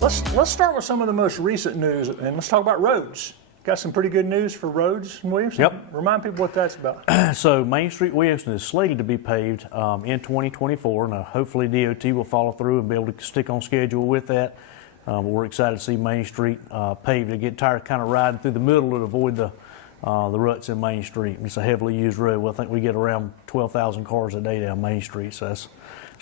Let's start with some of the most recent news, and let's talk about roads. Got some pretty good news for roads in Williamston. Yep. Remind people what that's about. So Main Street Williamston is slated to be paved in 2024. Now, hopefully DOT will follow through and be able to stick on schedule with that. But we're excited to see Main Street paved. To get tired of kind of riding through the middle to avoid the ruts in Main Street. It's a heavily used road. Well, I think we get around 12,000 cars a day down Main Street, so it's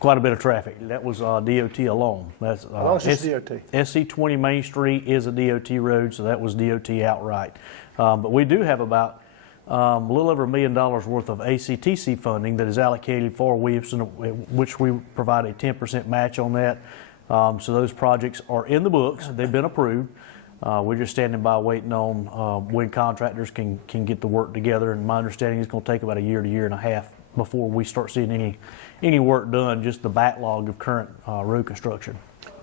quite a bit of traffic. That was DOT alone. That's just DOT. SC20 Main Street is a DOT road, so that was DOT outright. But we do have about a little over $1 million worth of ACTC funding that is allocated for Williamston, which we provide a 10% match on that. So those projects are in the books. They've been approved. We're just standing by waiting on when contractors can get the work together. And my understanding is it's going to take about a year to year and a half before we start seeing any work done, just the backlog of current road construction.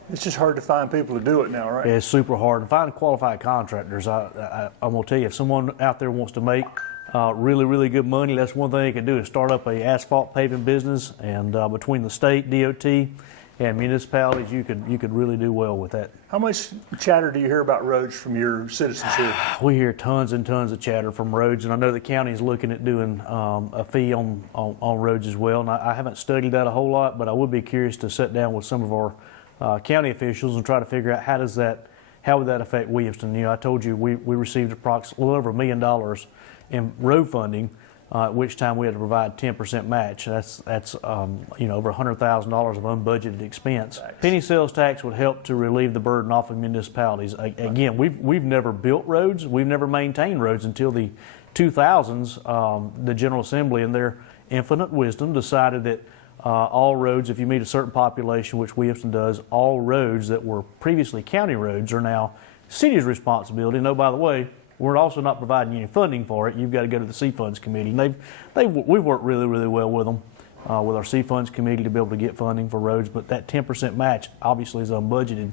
It's just hard to find people to do it now, right? It's super hard. And finding qualified contractors, I'm going to tell you, if someone out there wants to make really, really good money, that's one thing they can do is start up a asphalt paving business. And between the state, DOT, and municipalities, you could really do well with that. How much chatter do you hear about roads from your citizens here? We hear tons and tons of chatter from roads, and I know the county is looking at doing a fee on roads as well. And I haven't studied that a whole lot, but I would be curious to sit down with some of our county officials and try to figure out how would that affect Williamston. You know, I told you we received approximately a little over $1 million in road funding. At which time we had to provide 10% match. That's over $100,000 of unbudgeted expense. Penny sales tax would help to relieve the burden off of municipalities. Again, we've never built roads, we've never maintained roads until the 2000s. The General Assembly, in their infinite wisdom, decided that all roads, if you meet a certain population, which Williamston does, all roads that were previously county roads are now city's responsibility. No, by the way, we're also not providing any funding for it. You've got to go to the C-Funds Committee. And we've worked really, really well with them, with our C-Funds Committee to be able to get funding for roads. But that 10% match obviously is unbudgeted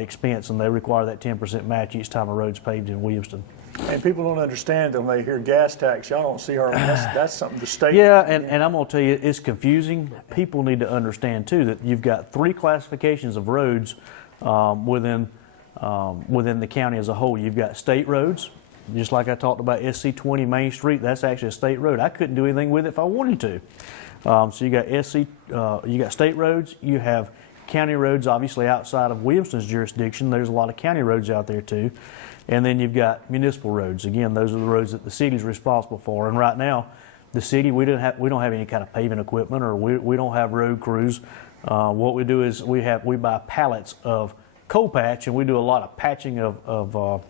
expense, and they require that 10% match each time a road's paved in Williamston. And people don't understand when they hear gas tax. Y'all don't see our that's something the state. Yeah, and I'm going to tell you, it's confusing. People need to understand too that you've got 3 classifications of roads within the county as a whole. You've got state roads, just like I talked about SC20 Main Street. That's actually a state road. I couldn't do anything with it if I wanted to. So you got state roads. You have county roads, obviously outside of Williamston's jurisdiction. There's a lot of county roads out there too. And then you've got municipal roads. Again, those are the roads that the city's responsible for. And right now, the city, we don't have any kind of paving equipment, or we don't have road crews. What we do is we buy pallets of coal patch, and we do a lot of patching of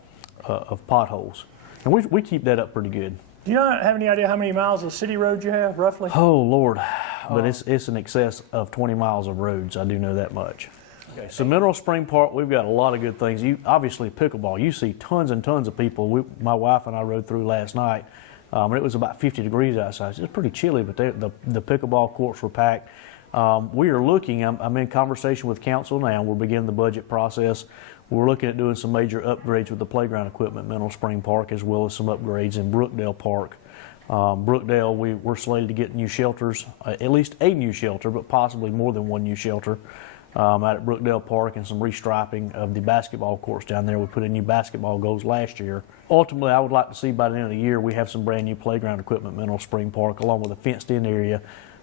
potholes, and we keep that up pretty good. Do you have any idea how many miles of city road you have, roughly? Oh Lord, but it's in excess of 20 miles of roads. I do know that much. Okay, so Mineral Spring Park, we've got a lot of good things. Obviously pickleball. You see tons and tons of people. My wife and I rode through last night, and it was about 50 degrees outside. It was pretty chilly, but the pickleball courts were packed. We are looking, I'm in conversation with council now. We're beginning the budget process. We're looking at doing some major upgrades with the playground equipment at Mineral Spring Park, as well as some upgrades in Brookdale Park. Brookdale, we're slated to get new shelters, at least a new shelter, but possibly more than one new shelter out at Brookdale Park, and some restriping of the basketball courts down there. We put in new basketball goals last year. Ultimately, I would like to see by the end of the year we have some brand new playground equipment at Mineral Spring Park, along with a fenced-in area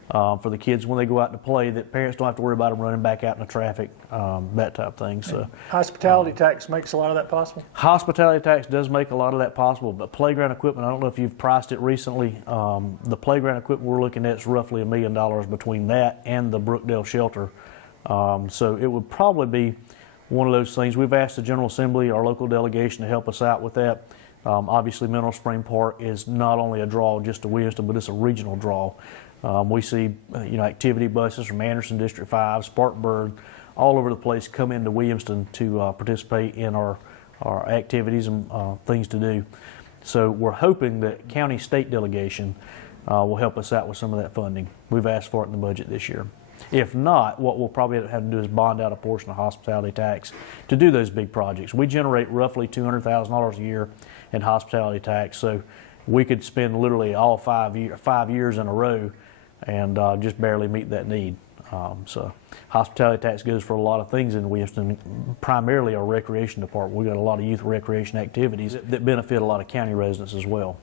for the kids when they go out to play, that parents don't have to worry about them running back out in the traffic, that type of thing. So, hospitality tax makes a lot of that possible? Hospitality tax does make a lot of that possible, but playground equipment, I don't know if you've priced it recently. The playground equipment we're looking at is roughly $1 million between that and the Brookdale shelter. So it would probably be one of those things. We've asked the General Assembly, our local delegation, to help us out with that. Obviously, Mineral Spring Park is not only a draw just to Williamston, but it's a regional draw. We see activity buses from Anderson, District 5, Spartanburg, all over the place come into Williamston to participate in our activities and things to do. So we're hoping that county state delegation will help us out with some of that funding. We've asked for it in the budget this year. If not, what we'll probably have to do is bond out a portion of hospitality tax to do those big projects. We generate roughly $200,000 a year in hospitality tax, so we could spend literally all 5 years in a row and just barely meet that need. So hospitality tax goes for a lot of things in Williamston, primarily our recreation department. We've got a lot of youth recreation activities that benefit a lot of county residents as well.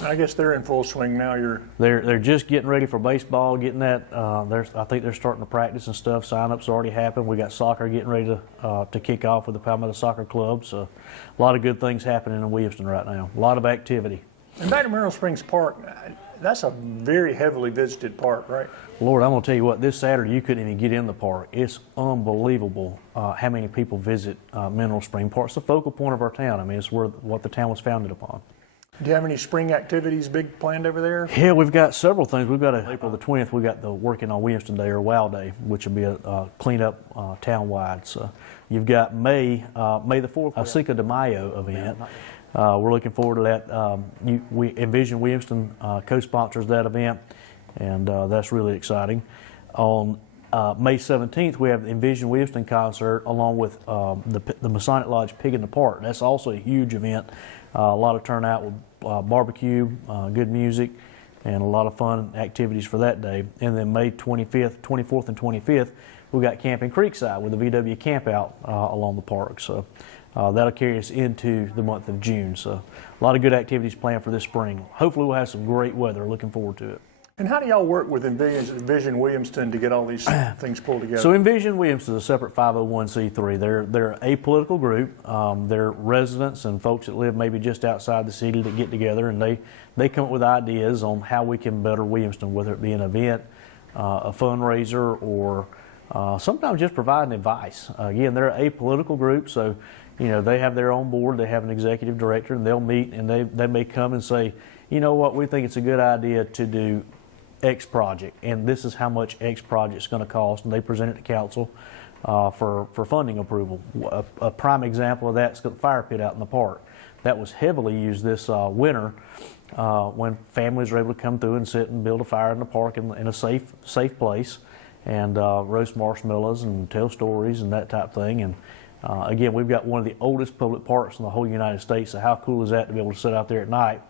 I guess they're in full swing now. They're just getting ready for baseball, getting that. I think they're starting to practice and stuff. Sign-ups already happened. We got soccer getting ready to kick off with the Palmetto Soccer Club. So a lot of good things happening in Williamston right now. A lot of activity. And back to Mineral Springs Park, that's a very heavily visited park, right? Lord, I'm going to tell you what, this Saturday you couldn't even get in the park. It's unbelievable how many people visit Mineral Spring Park. It's the focal point of our town. I mean, it's what the town was founded upon. Do you have any spring activities big planned over there? Yeah, we've got several things. We've got April the 20th, we got the Working on Williamston Day, or WOW Day, which will be a cleanup town-wide. So you've got May the 4th, a Cinco de Mayo event. We're looking forward to that. Envision Williamston co-sponsors that event, and that's really exciting. On May 17th, we have the Envision Williamston concert along with the Masonic Lodge Pig in the Park. That's also a huge event. A lot of turnout with barbecue, good music, and a lot of fun activities for that day. And then May 25th, 24th, and 25th, we got Camping Creekside with the VW camp out along the park. So that'll carry us into the month of June. So a lot of good activities planned for this spring. Hopefully we'll have some great weather. Looking forward to it. And how do y'all work with Envision Williamston to get all these things pulled together? So Envision Williamston is a separate 501c3. They're a political group. They're residents and folks that live maybe just outside the city that get together, and they come up with ideas on how we can better Williamston, whether it be an event, a fundraiser, or sometimes just providing advice. Again, they're a political group, so they have their own board. They have an executive director, and they'll meet, and they may come and say, you know what, we think it's a good idea to do X project, and this is how much X project is going to cost, and they present it to council for funding approval. A prime example of that is the fire pit out in the park. That was heavily used this winter when families were able to come through and sit and build a fire in the park in a safe place, and roast marshmallows and tell stories and that type of thing. And again, we've got one of the oldest public parks in the whole United States, so how cool is that to be able to sit out there at night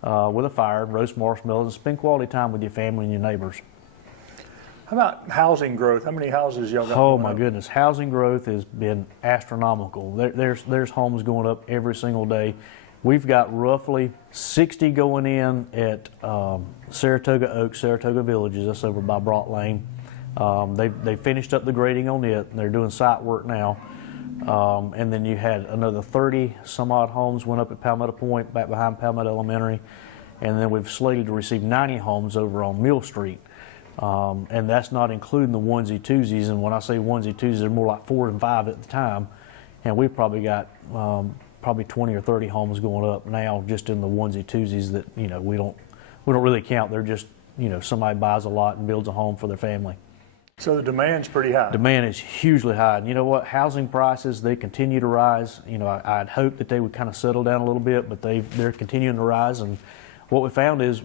with a fire, roast marshmallows, and spend quality time with your family and your neighbors. How about housing growth? How many houses y'all got? Oh my goodness, housing growth has been astronomical. There's homes going up every single day. We've got roughly 60 going in at Saratoga Oaks, Saratoga Villages. That's over by Brock Lane. They finished up the grading on it, and they're doing site work now. And then you had another 30 some odd homes went up at Palmetto Point, back behind Palmetto Elementary. And then we've slated to receive 90 homes over on Mill Street. And that's not including the onesie twosies. And when I say onesie twosies, they're more like 4 and 5 at the time. And we've probably got probably 20 or 30 homes going up now just in the onesie twosies that, we don't really count. They're just, somebody buys a lot and builds a home for their family. So the demand's pretty high. Demand is hugely high. And you know what? Housing prices, they continue to rise. I'd hope that they would kind of settle down a little bit, but they're continuing to rise. And what we found is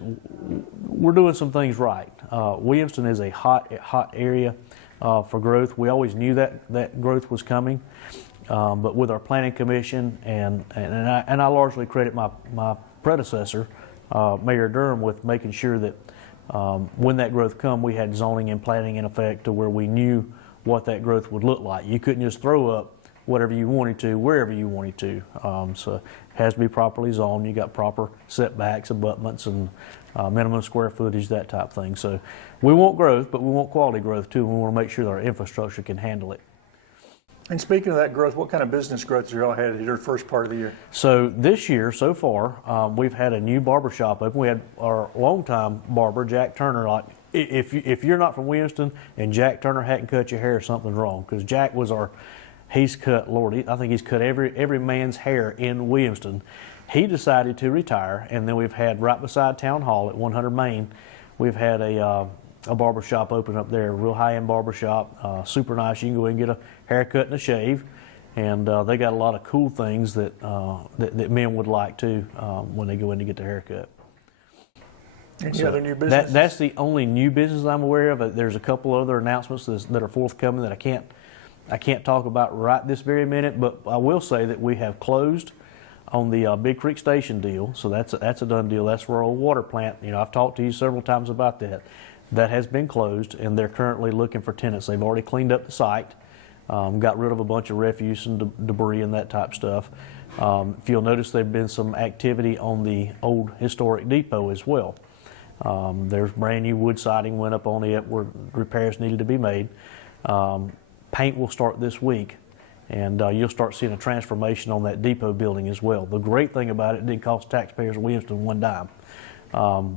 we're doing some things right. Williamston is a hot area for growth. We always knew that growth was coming. But with our planning commission, and I largely credit my predecessor, Mayor Durham, with making sure that when that growth come, we had zoning and planning in effect to where we knew what that growth would look like. You couldn't just throw up whatever you wanted to, wherever you wanted to. So it has to be properly zoned. You got proper setbacks, abutments, and minimum square footage, that type of thing. So we want growth, but we want quality growth too. We want to make sure that our infrastructure can handle it. And speaking of that growth, what kind of business growth have y'all had in your first part of the year? So this year, so far, we've had a new barber shop open. We had our longtime barber, Jack Turner. Like, if you're not from Williamston and Jack Turner hadn't cut your hair, something's wrong. Because Jack was he's cut, I think he's cut every man's hair in Williamston. He decided to retire, and then we've had right beside Town Hall at 100 Main, we've had a barber shop open up there, a real high-end barber shop, super nice. You can go in and get a haircut and a shave, and they got a lot of cool things that men would like too when they go in to get their haircut. Any other new business? That's the only new business I'm aware of. There's a couple other announcements that are forthcoming that I can't talk about right this very minute, but I will say that we have closed on the Big Creek Station deal, so that's a done deal. That's for our old water plant. I've talked to you several times about that. that has been closed, and they're currently looking for tenants. They've already cleaned up the site, got rid of a bunch of refuse and debris and that type stuff. If you'll notice, there's been some activity on the old historic depot as well. There's brand new wood siding went up on it where repairs needed to be made. Paint will start this week, and you'll start seeing a transformation on that depot building as well. The great thing about it didn't cost taxpayers of Williamston one dime.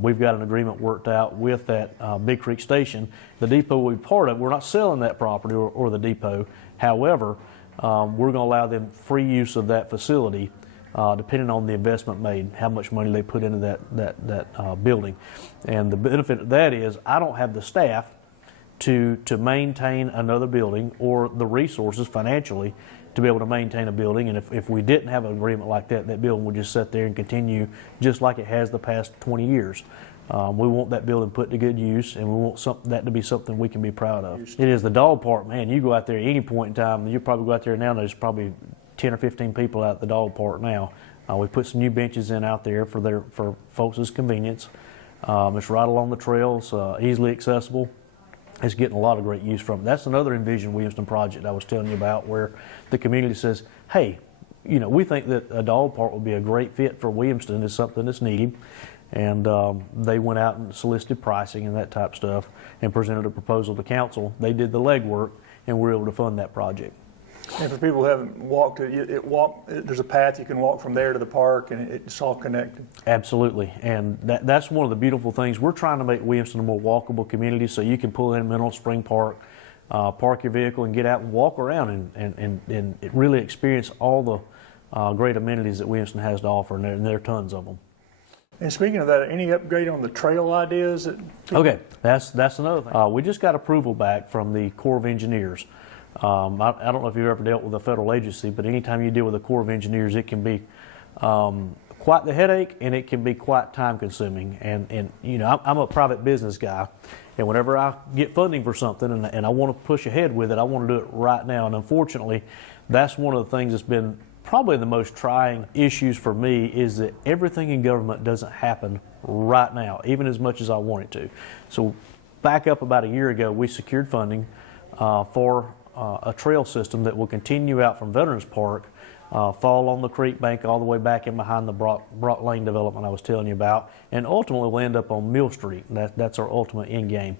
We've got an agreement worked out with that Big Creek Station. The depot will be part of it. We're not selling that property or the depot. However, we're going to allow them free use of that facility depending on the investment made, how much money they put into that building. And the benefit of that is I don't have the staff to maintain another building or the resources financially to be able to maintain a building. And if we didn't have an agreement like that, that building would just sit there and continue just like it has the past 20 years. We want that building put to good use, and we want that to be something we can be proud of. It is the dog park, man. You go out there at any point in time, you probably go out there now, there's probably 10 or 15 people out at the dog park now. We put some new benches in out there for folks' convenience. It's right along the trails, easily accessible. It's getting a lot of great use from it. That's another Envision Williamston project I was telling you about, where the community says, hey, we think that a dog park would be a great fit for Williamston. It's something that's needed. And they went out and solicited pricing and that type of stuff and presented a proposal to council. They did the legwork, and we're able to fund that project. And for people who haven't walked it, there's a path you can walk from there to the park, and it's all connected. Absolutely, and that's one of the beautiful things. We're trying to make Williamston a more walkable community, so you can pull in Mineral Spring Park, park your vehicle, and get out and walk around and really experience all the great amenities that Williamston has to offer, and there are tons of them. And speaking of that, any upgrade on the trail ideas? Okay, that's another thing. We just got approval back from the Corps of Engineers. I don't know if you've ever dealt with a federal agency, but anytime you deal with the Corps of Engineers, it can be quite the headache, and it can be quite time consuming. And I'm a private business guy, and whenever I get funding for something and I want to push ahead with it, I want to do it right now. And unfortunately, that's one of the things that's been probably the most trying issues for me, is that everything in government doesn't happen right now, even as much as I want it to. So back up about a year ago, we secured funding for a trail system that will continue out from Veterans Park, fall on the creek bank all the way back in behind the Brock Lane development I was telling you about, and ultimately will end up on Mill Street. That's our ultimate end game.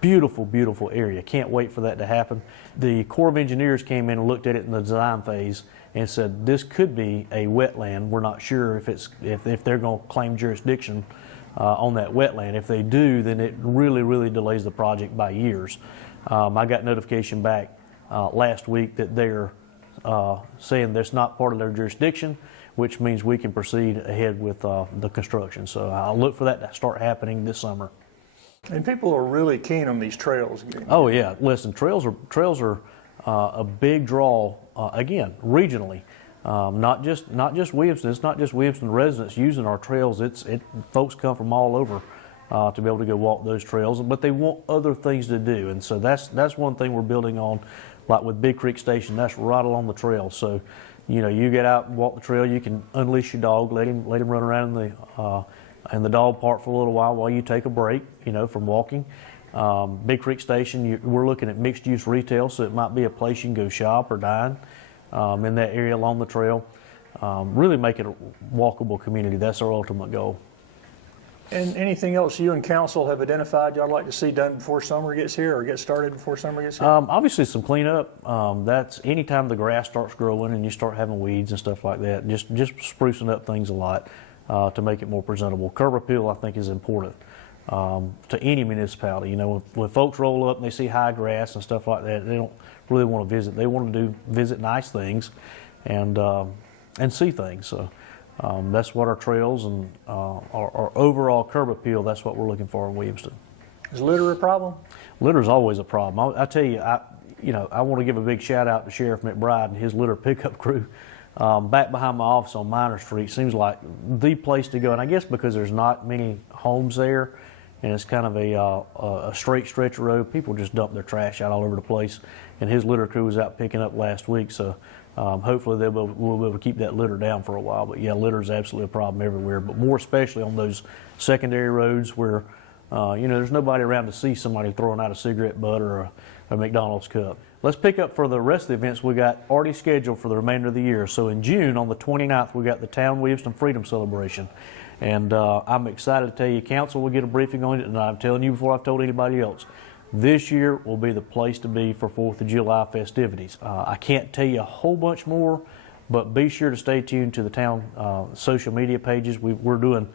Beautiful, beautiful area. Can't wait for that to happen. The Corps of Engineers came in and looked at it in the design phase and said this could be a wetland. We're not sure if they're going to claim jurisdiction on that wetland. If they do, then it really, really delays the project by years. I got notification back last week that they're saying that's not part of their jurisdiction, which means we can proceed ahead with the construction. So I'll look for that to start happening this summer. And people are really keen on these trails. Oh yeah, listen, trails are a big draw again regionally. Not just Williamston. It's not just Williamston residents using our trails. Folks come from all over to be able to go walk those trails, but they want other things to do, and so that's one thing we're building on. Like with Big Creek Station, that's right along the trail. So, you get out and walk the trail. You can unleash your dog, let him run around in the dog park for a little while you take a break, from walking. Big Creek Station, we're looking at mixed-use retail, so it might be a place you can go shop or dine in that area along the trail. Really make it a walkable community. That's our ultimate goal. And anything else you and council have identified y'all like to see done before summer gets here, or get started before summer gets here? Obviously some cleanup. That's anytime the grass starts growing and you start having weeds and stuff like that, just sprucing up things a lot to make it more presentable. Curb appeal, I think, is important to any municipality. When folks roll up and they see high grass and stuff like that, they don't really want to visit. They want to visit nice things and see things. So that's what our trails and our overall curb appeal, that's what we're looking for in Williamston. Is litter a problem? Litter is always a problem. I tell you, I want to give a big shout out to Sheriff McBride and his litter pickup crew. Back behind my office on Minor Street seems like the place to go, and I guess because there's not many homes there and it's kind of a straight stretch of road, people just dump their trash out all over the place, and his litter crew was out picking up last week, so hopefully we'll be able to keep that litter down for a while. But yeah, litter is absolutely a problem everywhere, but more especially on those secondary roads where There's nobody around to see somebody throwing out a cigarette butt or a McDonald's cup. Let's pick up for the rest of the events we got already scheduled for the remainder of the year. So in June, on the 29th, we got the Town Williamston Freedom Celebration. And I'm excited to tell you, council will get a briefing on it, and I'm telling you before I've told anybody else, this year will be the place to be for 4th of July festivities. I can't tell you a whole bunch more, but be sure to stay tuned to the town social media pages. We're doing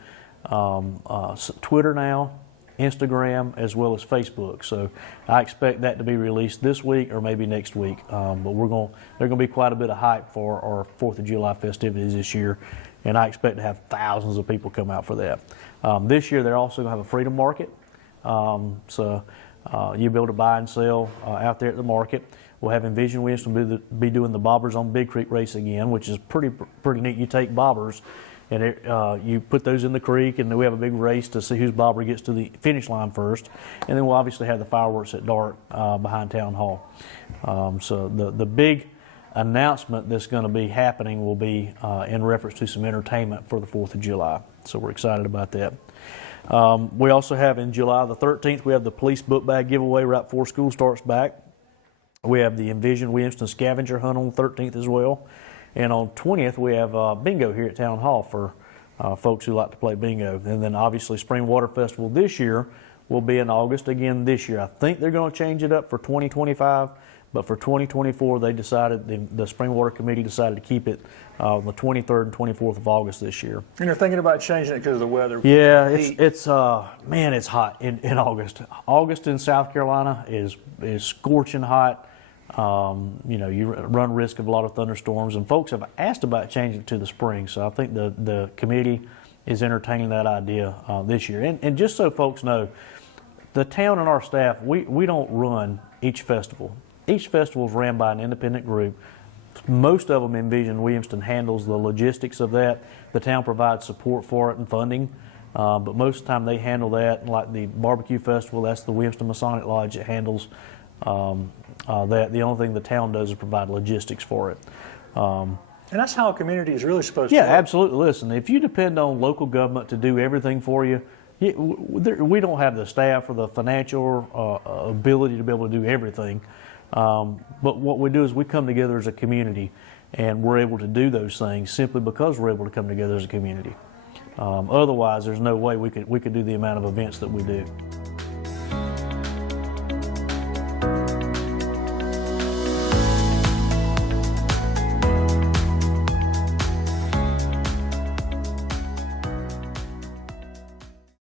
Twitter now, Instagram, as well as Facebook. So I expect that to be released this week or maybe next week. But there's going to be quite a bit of hype for our 4th of July festivities this year, and I expect to have thousands of people come out for that. This year they're also going to have a freedom market. You'll be able to buy and sell out there at the market. We'll have Envision Williamston be doing the bobbers on Big Creek race again, which is pretty neat. You take bobbers and you put those in the creek, and then we have a big race to see whose bobber gets to the finish line first. And then we'll obviously have the fireworks at dark behind Town Hall. So the big announcement that's going to be happening will be in reference to some entertainment for the 4th of July. So we're excited about that. We also have in July the 13th, we have the police book bag giveaway right before school starts back. We have the Envision Williamston scavenger hunt on the 13th as well. And on 20th, we have bingo here at Town Hall for folks who like to play bingo. And then obviously Spring Water Festival this year will be in August again this year. I think they're going to change it up for 2025, but for 2024, they decided, the Spring Water Committee decided to keep it on the 23rd and 24th of August this year. And you're thinking about changing it because of the weather? Yeah, it's hot in August. August in South Carolina is scorching hot. You run risk of a lot of thunderstorms, and folks have asked about changing it to the spring. So I think the committee is entertaining that idea this year. And just so folks know, the town and our staff, we don't run each festival. Each festival is ran by an independent group. Most of them, Envision Williamston handles the logistics of that. The town provides support for it and funding, but most of the time they handle that. Like the barbecue festival, that's the Williamston Masonic Lodge that handles that. The only thing the town does is provide logistics for it. And that's how a community is really supposed to Yeah, work. absolutely. Listen, if you depend on local government to do everything for you, we don't have the staff or the financial ability to be able to do everything. But what we do is we come together as a community, and we're able to do those things simply because we're able to come together as a community. Otherwise, there's no way we could do the amount of events that we do.